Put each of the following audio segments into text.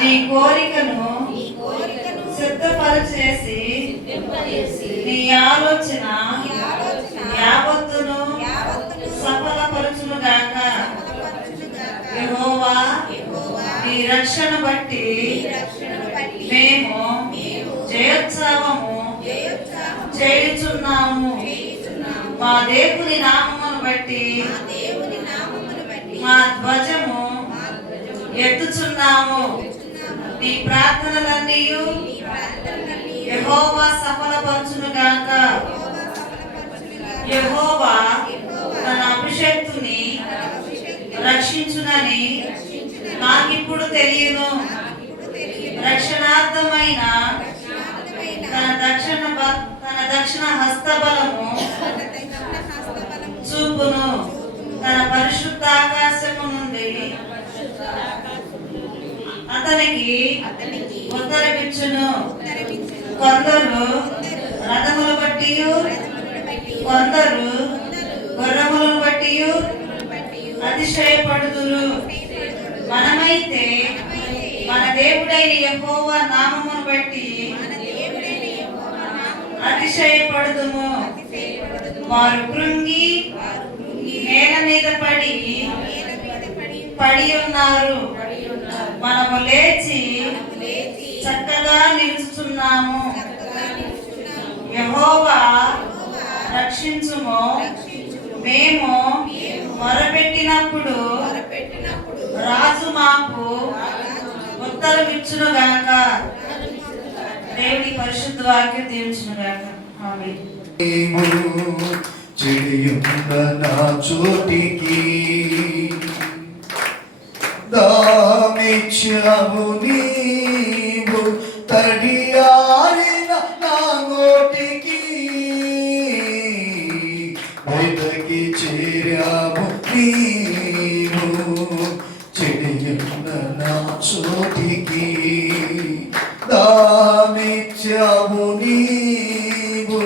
నీ కోరికను సిద్ధపరచేసి నీ ఆలోచన యావత్తును సఫలపరచును గాక. యెహోవా నీ రక్షణ బట్టి మేము జయోత్సవము చేయుచున్నాము. మా దేవుని నామమును బట్టి మా ధ్వజము ఎత్తుచున్నాము. నీ ప్రార్థనలన్నీ యెహోవా సఫలపరచును గాక. యెహోవా తన అభిషేక్తుని రక్షించునని నాకిప్పుడు తెలియను. రక్షణార్థమైన తన దక్షిణ హస్తబలము చూపును. తన పరిశుద్ధ ఆకాశము నుండి అతనికి ఉత్తరమిచ్చును. కొందరు రథములు బట్టి, కొందరు గుర్రములను బట్టి అతిశయపడుదురు. మనమైతే మన దేవుడైన యెహోవా నామమును బట్టి అతిశయపడుదుము. వారు కృంగి నేల మీద పడి ఉన్నారు. మనము లేచి చక్కగా నిలుచున్నాము. యెహోవా రక్షించుము. మేము మొరపెట్టినప్పుడు రాజు మాకు ఉత్తరమిచ్చును గాక. దేవుని పరిశుద్ధ వాక్యం దీవించును గాక. ఆమేన్. చెడియున్న నా చోటికి దామిచ్చావు నీవు, తడియారిన నా నోటికి వెదకి చేరావు నీవు. చెడియున్న నా చోటికి దామిచ్చావు నీవు,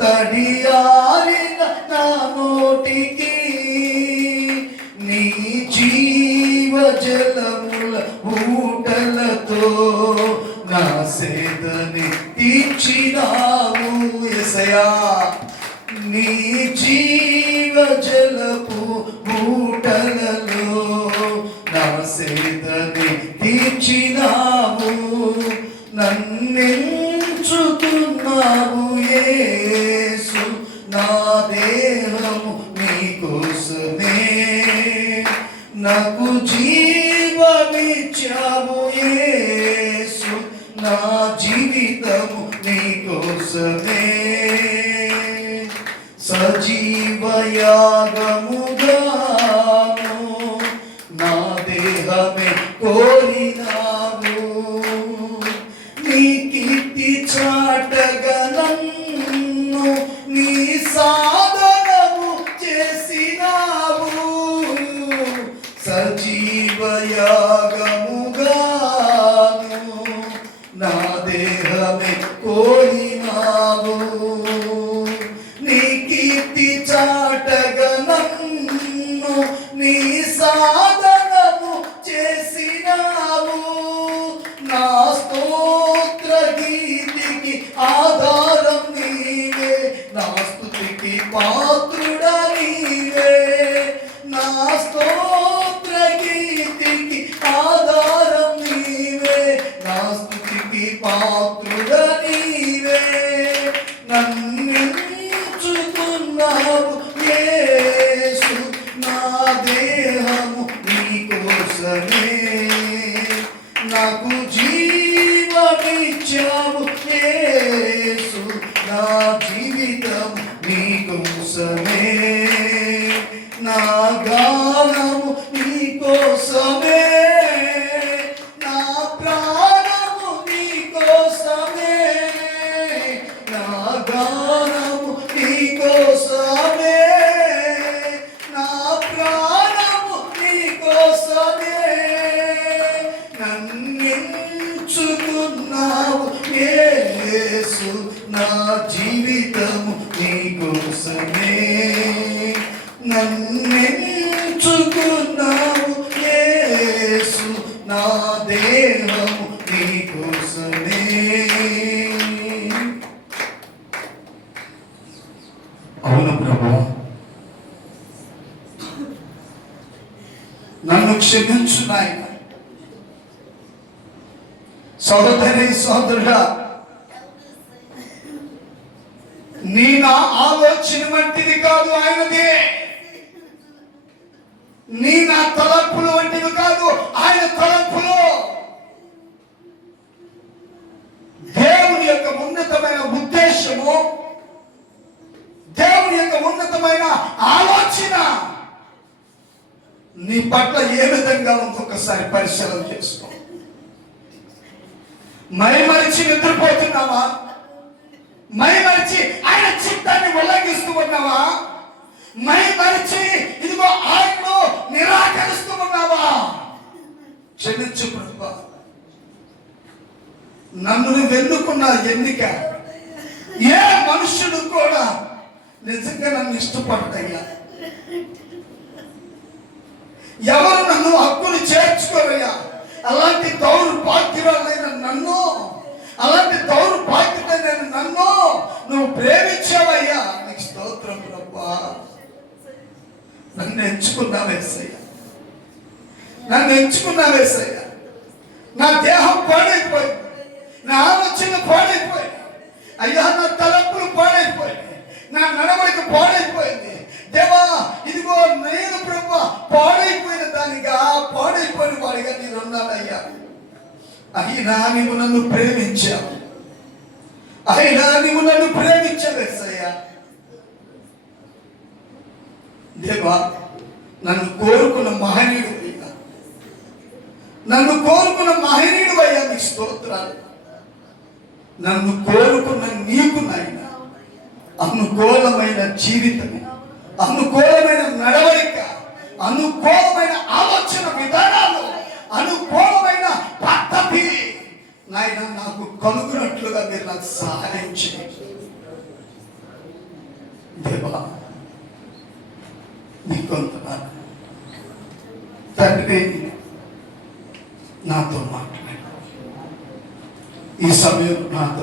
తడియారిన నా నోటికి. నీ జీవజలముల ఊటలతో నా సేదని తీర్చినావు యేసయ్యా. నీ జీవజలపు ఊటలలో నా సేదని తీర్చినావు. నన్నెంచుకున్నావు యేసు, నా దేహము నీకోసమే. నాకు జీవమిచ్చావు యేసు, నా జీవితము నీకోసమే. సజీవయాగముగాను నా దేహమే కోరినావు. నీ కీర్తి చాటగా నన్ను నీ సాధనము చేసినావు. సజీవయాగముగాను నా దేహమే కోరినావు. నీ కీర్తి చాటగా నన్ను నీ సాధనము చేసినావు. నా స్తోత్ర గీతికి ఆధారం నీవే, నా స్తుతికి పాత్రుడ నీవే. నా స్తోత్ర గీతికి ఆధారం నీవే, నా స్తుతికి పాత్రుడ నీవే. నన్నెంచుకున్నావు యేసు, నా దేహము నీకోసమే. నాకు జీవమిచ్చావు యేసు, నా జీవితం నీకోసమే. నా గానము నీకోసమే, నా ప్రాణము నీకోసమే. నా గానము నీకోసమే, నా ప్రాణము నీకోసమే. నన్నెంచుకున్నావు యేసు, నా జీవితము నీకోసమే. నన్నెంచుకున్నావు యేసు, నా దేహము నీ కోసమే. అవును ప్రభు, నన్ను క్షమించు నాయన. సహోదరి సహోదరుడా, నీ నా ఆలోచన వంటిది కాదు ఆయనదే. నీ నా తలంపులు వంటివి కాదు ఆయన తలంపులు. దేవుని యొక్క ఉన్నతమైన ఉద్దేశము, దేవుని యొక్క ఉన్నతమైన ఆలోచన నీ పట్ల ఏ విధంగా ఉందో ఒకసారి పరిశీలన చేసుకో. మైమరిచి నిద్రపోతున్నావా? మైమరిచి ఆయన చిత్తాన్ని ఉల్లంఘిస్తూ ఉన్నావా? మైమరిచి ఇదిగో ఆయన్ను నిరాకరిస్తూ ఉన్నావా? క్షమించు ప్రభువా. నన్ను వెన్నుకున్న ఎన్నిక ఏ మనుషుడు కూడా నిజంగా నన్ను ఇష్టపడతయ్యా. ఎవరు నన్ను హక్కును చేర్చుకోరయ్యా. అలాంటి దౌర్భాగ్యురాలైన నన్ను, అలాంటి దౌర్భాగ్యుడైన నన్ను నువ్వు ప్రేమించావయ్యా. నీకు స్తోత్రం ప్రభువా. నన్ను ఎంచుకున్నావేసయ్యా, నన్ను ఎంచుకున్నావేసయ్యా. నా దేహం పాడైపోయింది, నా ఆలోచన పాడైపోయింది అయ్యా, నా తలంపులు పాడైపోయింది, నా నడవడిక పాడైపోయింది. దేవా ఇదిగో నేను ప్రభువా పాడైపోయిన దానిగా, పాడైపోయిన వాడిగా నేను ఉన్నానయ్యా. అయినా నీవు నన్ను ప్రేమించావు, అయినా నీవు నన్ను ప్రేమించవేసయ్యా. దేవా నన్ను కోరుకున్న మహనీయుడు అయ్యా, నన్ను కోరుకున్న మహనీయుడు అయ్యా. నీకు స్తోత్రాలు. నన్ను కోరుకున్న నీకు నాయన అనుకూలమైన జీవితం, అనుకూలమైన నడవడిక, అనుకూలమైన ఆలోచన విధానాలు, అనుకూలమైన పద్ధతి నాయన నాకు కలుగునట్లుగా మీరు నాకు సహాయం చేయండి దేవా. నీకొంత తండ్రి నాతో మాట్లాడు, ఈ సమయం నాతో